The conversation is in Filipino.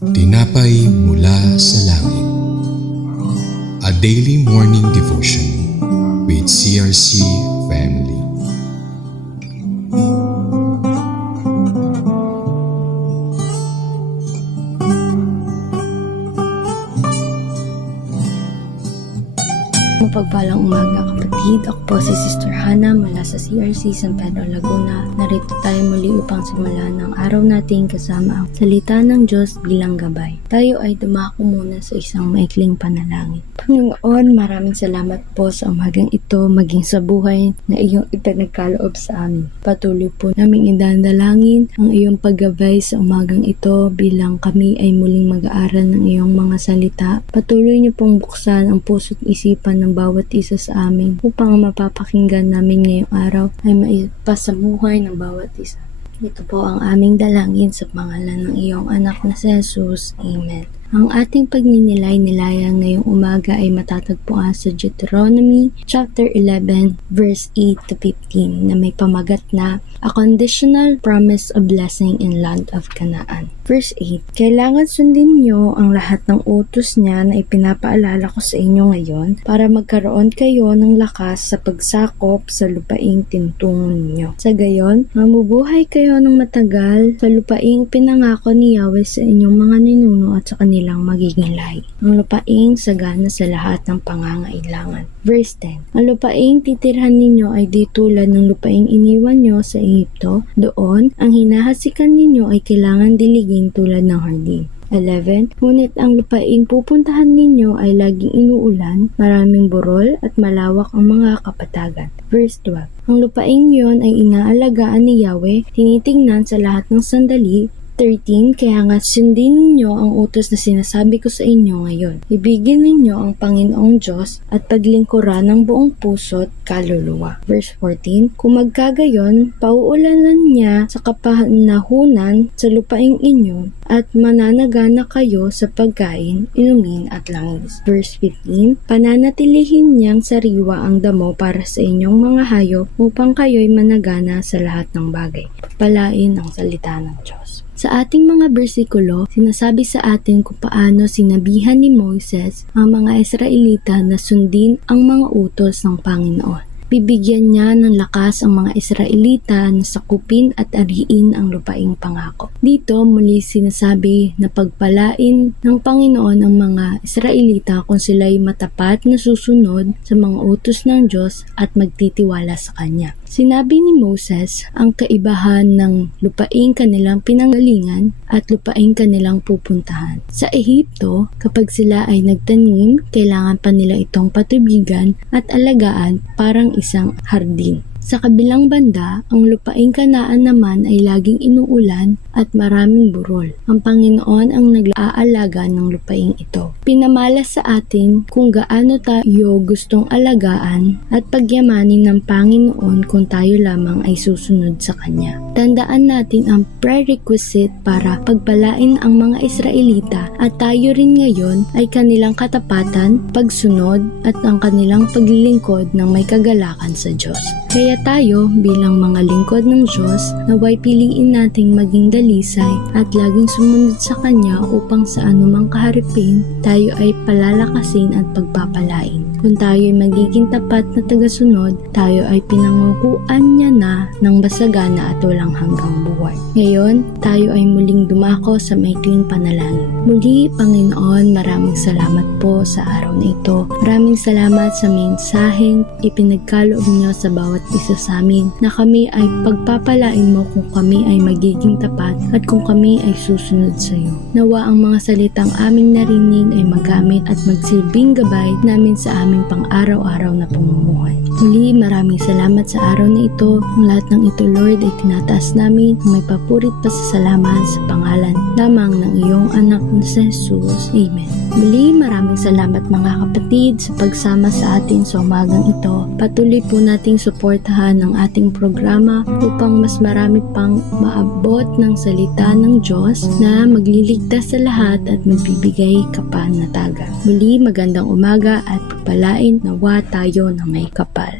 Tinapay mula sa langit. A daily morning devotion with CRC family. Mapagpalang umaga kapatid, ako po si Sister Hannah mula sa CRC San Pedro, Laguna. Narito tayo muli upang simulan ng araw natin kasama ang salita ng Diyos bilang gabay. Tayo ay dumako muna sa isang maikling panalangin. Panginoon, maraming salamat po sa umagang ito, maging sa buhay na iyong ipinagkaloob sa amin. Patuloy po naming idandalangin ang iyong paggabay sa umagang ito bilang kami ay muling mag-aaral ng iyong mga salita. Patuloy niyo pong buksan ang puso't isipan ng bawat isa sa amin upang ang mapapakinggan namin ngayong araw ay maipasamuhay ng bawat isa. Ito po ang aming dalangin sa pangalan ng iyong anak na si Jesus. Amen. Ang ating pagninilay-nilayan ngayong umaga ay matatagpuan sa Deuteronomy chapter 11 verse 8 to 15 na may pamagat na A Conditional Promise of Blessing in Land of Canaan. Verse 8, kailangan sundin niyo ang lahat ng utos niya na ipinapaalala ko sa inyo ngayon para magkaroon kayo ng lakas sa pagsakop sa lupaing tintungo ninyo. Sa gayon, mamubuhay kayo ng matagal sa lupaing pinangako ni Yahweh sa inyong mga ninuno at sa kanilang magiging lahi. Ang lupaing sagana sa lahat ng pangangailangan. Verse 10, ang lupaing titirhan ninyo ay di tulad ng lupaing iniwan nyo sa Ehipto. Doon, ang hinahasikan ninyo ay kailangan diligin tulad ng hardin. 11. Ngunit ang lupaing pupuntahan ninyo ay laging inuulan, maraming burol at malawak ang mga kapatagan. Verse 12. Ang lupaing yon ay inaalagaan ni Yahweh, tinitingnan sa lahat ng sandali. 13. Kaya nga sundin ninyo ang utos na sinasabi ko sa inyo ngayon. Ibigin ninyo ang Panginoong Diyos at paglingkuran ng buong puso't kaluluwa. Verse 14. Kung magkagayon, pauulanan niya sa kapanahunan sa lupaing inyo at mananagana kayo sa pagkain, inumin at langis. Verse 15. Pananatilihin niyang sariwa ang damo para sa inyong mga hayop upang kayo'y managana sa lahat ng bagay. Palain ang salita ng Diyos. Sa ating mga bersikulo, sinasabi sa atin kung paano sinabihan ni Moses ang mga Israelita na sundin ang mga utos ng Panginoon. Bibigyan niya ng lakas ang mga Israelita na sakupin at ariin ang lupaing pangako. Dito muli sinasabi na pagpalain ng Panginoon ang mga Israelita kung sila'y matapat na susunod sa mga utos ng Diyos at magtitiwala sa Kanya. Sinabi ni Moses ang kaibahan ng lupaing kanilang pinanggalingan at lupaing kanilang pupuntahan. Sa Ehipto, kapag sila ay nagtanim, kailangan pa nila itong patubigan at alagaan parang isang hardin. Sa kabilang banda, ang lupaing Kanaan naman ay laging inuulan at maraming burol. Ang Panginoon ang nag-aalaga ng lupaing ito. Pinamalas sa atin kung gaano tayo gustong alagaan at pagyamanin ng Panginoon kung tayo lamang ay susunod sa Kanya. Tandaan natin ang prerequisite para pagpalain ang mga Israelita at tayo rin ngayon ay kanilang katapatan, pagsunod at ang kanilang paglilingkod ng may kagalakan sa Diyos. Kaya tayo bilang mga lingkod ng Diyos, naway piliin nating maging dalisay at laging sumunod sa Kanya upang sa anumang kaharipin, tayo ay palalakasin at pagpapalain. Kung tayo ay magiging tapat na tagasunod, tayo ay pinangukuan niya na ng basagana at walang hanggang buhay. Ngayon, tayo ay muling dumako sa maikling panalangin. Muli, Panginoon, maraming salamat po sa araw na ito. Maraming salamat sa mensaheng ipinagkaloob niyo sa bawat isa sa amin na kami ay pagpapalain mo kung kami ay magiging tapat at kung kami ay susunod sa iyo. Nawa ang mga salitang aming narinig ay magamit at magsilbing gabay namin sa aming pang-araw-araw na pamumuhay. Muli, maraming salamat sa araw na ito. Ang lahat ng ito, Lord, ay tinataas namin ng may papurit pa sa salamat sa pangalan lamang ng iyong anak na si Jesus. Amen. Muli, maraming salamat mga kapatid sa pagsama sa atin sa umagang ito. Patuloy po nating suportahan ang ating programa upang mas marami pang maabot ng salita ng Diyos na magliligtas sa lahat at magbibigay kapanatagan. Muli, magandang umaga at pagpalain nawa tayo ng may kapal.